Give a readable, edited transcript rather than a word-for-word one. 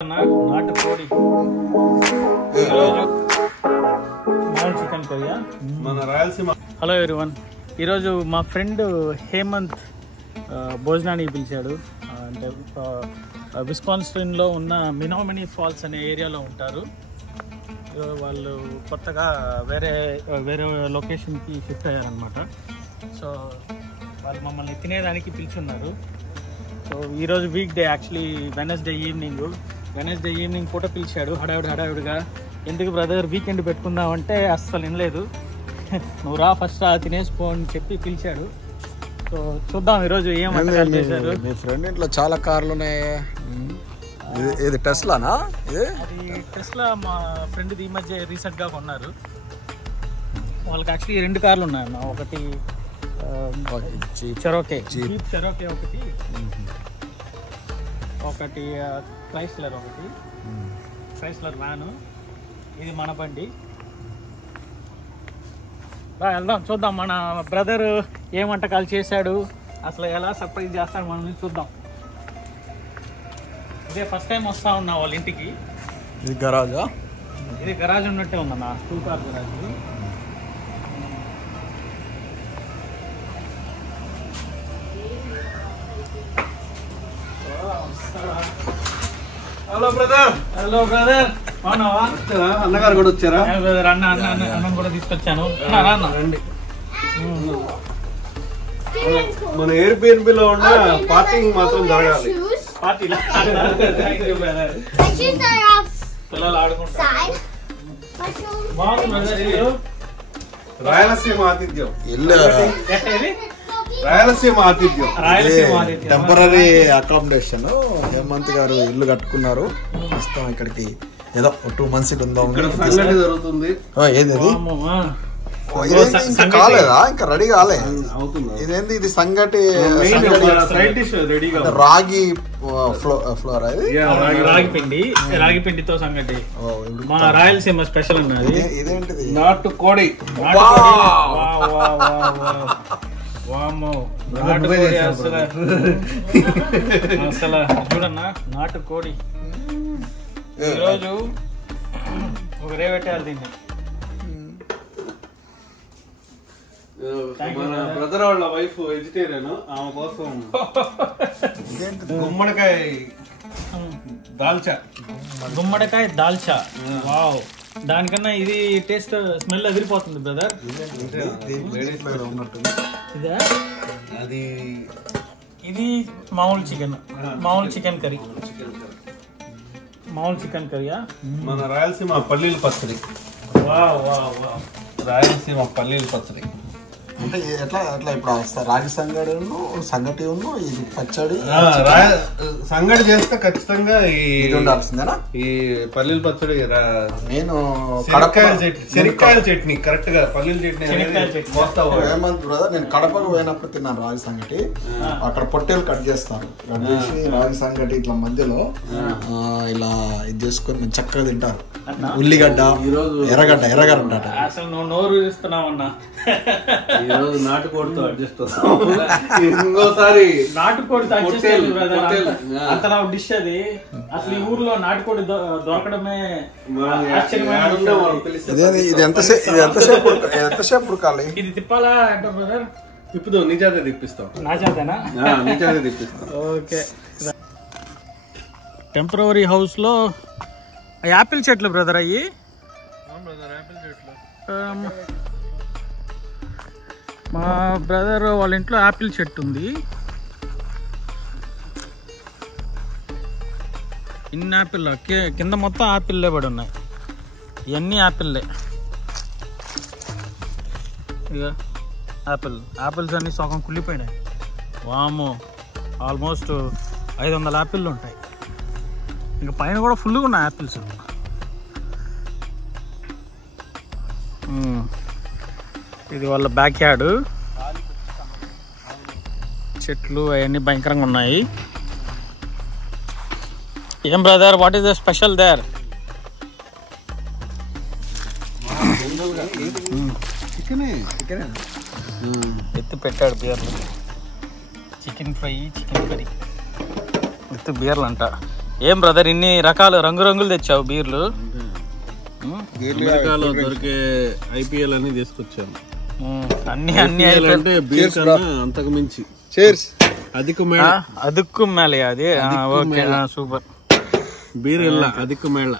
నాటుకోడి chicken curry మన Rayalaseema. Hello everyone, ఈరోజు మా ఫ్రెండ్ హేమంత్ భోజనానికి పిలిచాడు. అంటే విస్కాన్సిన్లో ఉన్న మినోమినీ ఫాల్స్ అనే ఏరియాలో ఉంటారు వాళ్ళు. కొత్తగా వేరే లొకేషన్కి షిఫ్ట్ అయ్యారనమాట. సో వాళ్ళు మమ్మల్ని తినేదానికి పిలుచున్నారు. సో ఈరోజు week day, actually Wednesday evening పూట పిలిచాడు హడావిడిగా. ఎందుకు బ్రదర్ వీకెండ్ పెట్టుకుందామంటే అస్సలు వినలేదు. నువ్వు రా ఫస్ట్ తినేసిపో అని చెప్పి పిలిచాడు. సో చూద్దాం ఈరోజు ఏం వంటకాలు చేశారు. మీ ఫ్రెండ్ ఇంట్లో చాలా కార్లు ఉన్నాయి. ఇది టెస్లానా? అది టెస్లా మా ఫ్రెండ్ది ఈ మధ్య రీసెంట్గా కొన్నారు. వాళ్ళకి యాక్చువల్లీ 2 కార్లు ఉన్నాయన్న. ఒకటి చెరోకే ఒకటి క్రైస్లర్ వ్యాను. ఇది మన బండి. వెళ్దాం, చూద్దాం మన బ్రదర్ ఏం వంటకాలు చేశాడు, అసలు ఎలా సర్ప్రైజ్ చేస్తాడు మనం చూద్దాం. ఇదే ఫస్ట్ టైం వస్తా ఉన్నా వాళ్ళ ఇంటికి. ఇది గరాజా? ఇది గరాజ్ ఉన్నట్టే ఉందన్న, 2 కార్ గరాజ్. Hello brother. అవునావా? అన్నగారు కూడా వచ్చారా? అన్నం కూడా తీసుకొచ్చాను. రండి. మన ఎయిర్బిఎన్బి లో ఉన్న పార్కింగ్ మాత్రం జరగాలి. పిల్లలు ఆడుకుంటారు. రాయలసీమ ఆతిథ్యం. రాయలసీమ ఆతిథ్యం టెంపరీ అకామిడేషన్. హేమంత్ గారు ఇల్లు కట్టుకున్నారు. ప్రస్తుతం ఇక్కడికి ఏదో 2 months ఉందాం. జరుగుతుంది. ఏది ఇంకా కాలేదా? ఇంకా రెడీ కాలే. ఇదేంది? ఇది సంగటి రాగి ఫ్లోర్. రాగి పిండితో సంగటి మా రాయలసీమ స్పెషల్ ఉన్నది. ఇదేంటిది? నాటుకోడి. అసలు చూడన్నా, నాటుకోడి. ఈరోజు ఒక రేవెట్టాలి దీన్ని. మన బ్రదర్ వాళ్ళ వైఫ్ వెజిటేరియన్. ఆమె కోసం గుమ్మడికాయ దాల్చా. వావ్, దానికన్నా ఇది టేస్ట్ స్మెల్ ఎదిరిపోతుంది బ్రదర్. ఇది మామూలు చికెన్ కర్రీయా? మన రాయలసీమ పల్లీల పచ్చడి. రాయలసీమ పల్లీల పచ్చడి అంటే ఎట్లా ఇప్పుడు రాగి సంగటి ఇది పచ్చడి. సంగటి చేస్తే ఖచ్చితంగా ఇది ఉండాల్సిందేనా? ఈ పల్లీల పచ్చడి. నేను శనక్కాయల చట్నీ. కరెక్ట్ గా పల్లీల చట్నీ. హేమంత్ బ్రదర్, నేను కడపకు పోయినప్పుడు తిన్నాను రాగి సంగటి. అక్కడ పొట్టేలు కట్ చేస్తారు. రాగి సంగటి ఇట్లా మధ్యలో ఇలా ఇది చేసుకొని మంచి చక్కగా తింటారు. ఉల్లిగడ్డ, ఎర్రగడ్డ అంటారు. అసలు నువ్వు నోరు ఇస్తున్నావన్నా. ఈరోజు నాటుకోడితో అడ్జస్ట్ అవుతాం. ఇంకోసారి నాటుకోడితో అంతలా డిష్ అది. అసలు ఈ ఊర్లో నాటుకోడి దొరకడమే ఇది ఎంతసేపు ఉడకాలి? ఇది తిప్పాలా అంటే బ్రదర్? తిప్పుదాం. నీ చేత తిప్పిస్తాం. నా చేతనా? నీ చేత తిప్పిస్తాం. ఓకే. టెంపరరీ హౌస్ లో యాపిల్ చెట్లు బ్రదర్. అయ్యి మా బ్రదర్ వాళ్ళ ఇంట్లో యాపిల్ చెట్టు ఉంది. ఇన్ని యాపిల్ కింద మొత్తం యాపిల్లే పడి ఉన్నాయి. ఇవన్నీ యాపిల్లే. ఇక యాపిల్స్ అన్నీ సగం కుళ్ళిపోయినాయి. వామో, ఆల్మోస్ట్ 500 యాపిల్లు ఉంటాయి. ఇంకా పైన కూడా ఫుల్గా ఉన్నాయి యాపిల్స్. ఇది వాళ్ళ బ్యాక్ యార్డ్. చెట్లు అవన్నీ భయంకరంగా ఉన్నాయి. ఏం brother, what is the special there? ఎత్తి పెట్టాడు బియర్లు. Chicken fry, chicken curry with బియర్లు అంట. ఏం బ్రదర్ ఇన్ని రకాలు రంగురంగులు తెచ్చావు బీర్లు? అమెరికాలో దొరికే ఐపీఎల్ అని తీసుకొచ్చాము. అన్ని అంటే బీర్ కన్నా అంతకు మించి అదుక్కు మేళ అది. Okay super. బీర్ అదుక్కు మేళ.